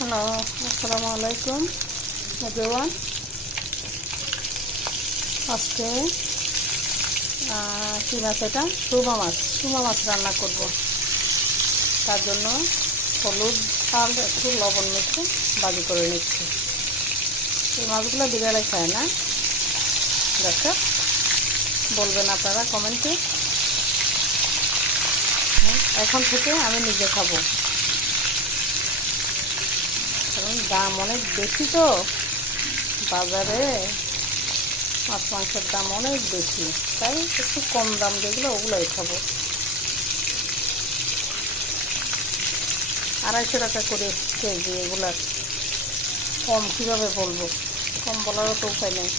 Hello আসসালামু আলাইকুম everyone আজকে কী মাছ এটা? সুমা মাছ। সুমা মাছ রান্না করব। তার জন্য হলুদ আর একটু লবণ মিশে বাজি করে নিচ্ছি। এই মাছগুলো বিড়ালে খায় না। দেখা, বলবেন আপনারা কমেন্টে। এখন থেকে আমি নিজে খাব। দাম অনেক বেশি তো। বাজারে মাছ, মাংসের দাম অনেক বেশি। তাই একটু কম দাম যেগুলো ওগুলোই খাব। আড়াইশো টাকা করে কেজি এগুলার কম কীভাবে বলব? কম বলারও তো উপায় নেই।